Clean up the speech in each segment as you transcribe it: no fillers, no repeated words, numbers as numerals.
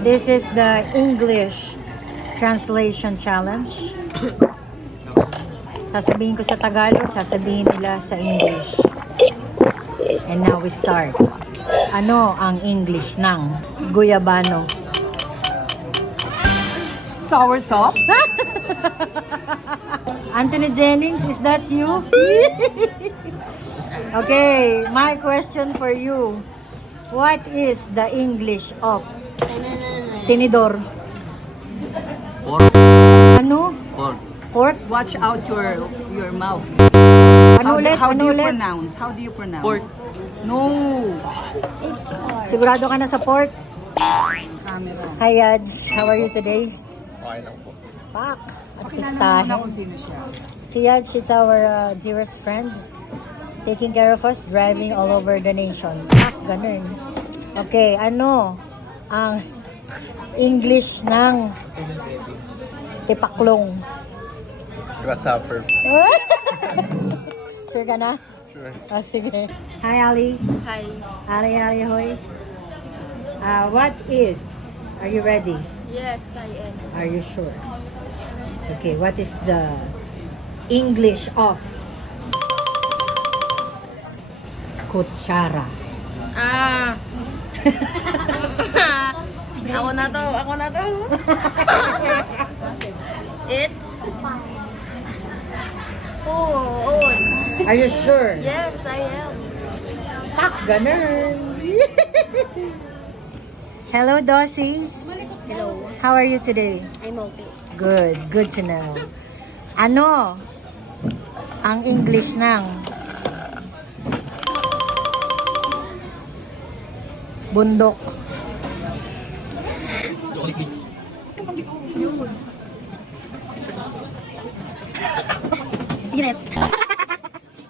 This is the English translation challenge. Sasabihin ko sa Tagalog, sasabihin nila sa English. And now we start. Ano ang English ng guyabano? Soursop? Anthony Jennings, is that you? Okay, my question for you. What is the English of tinidor? Pork. Ano? Pork. Pork? Watch out your mouth. Ano ulit? How Ano do you ulit? pronounce? How do you pronounce? Pork. No. Sigurado ka na sa pork? Camera. Hi, Yaj. How are you today? Okay lang po. Pak. Pakilala mo muna Artistahin. kung sino siya. Si Yaj is our dearest friend. Taking care of us, driving all over the nation. Pak, ganun. Okay, ano ang English ng tipaklong? Grasshopper. Sure ka na? Sure. Oh, sige. Hi, Ali. Hi. Ali, hoy. What is, are you ready? Yes, I am. Are you sure? Okay, what is the English of kutsara? Ah. Ako na to. It's spoon. Are you sure? Yes, I am. Tak, ganun. Hello, Dossie. Hello. How are you today? I'm okay. Good to know. Ano ang English ng bundok? Init.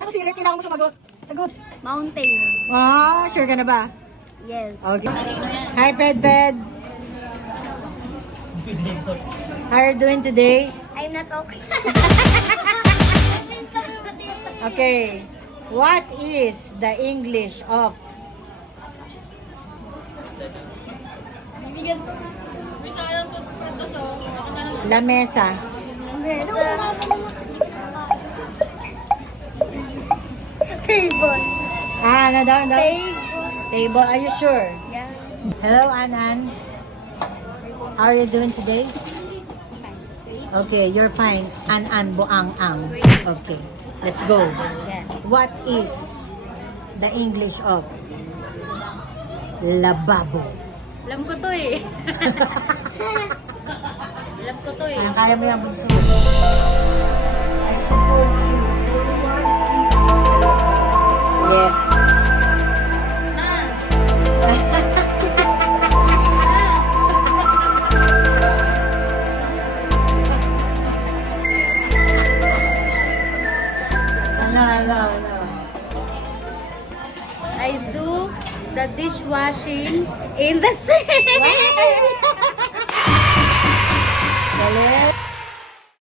Ako sirit, kailangan mo sumagot. Sagot. Mountain. Ah, sure ka na ba? Yes. Okay. Hi, Ped. How are you doing today? I'm not okay. Okay. What is the English of lamesa? Table. Ano daw? Table. Table. Are you sure? Yeah. Hello, Anan. How are you doing today? Okay, you're fine. An buang-ang. Okay, let's go. Yeah. What is the English of lababo? Alam ko to eh. Alam ko to eh. Kaya mo yung bunso. I support you. Yes. Ano. I do the dishwashing in the sink.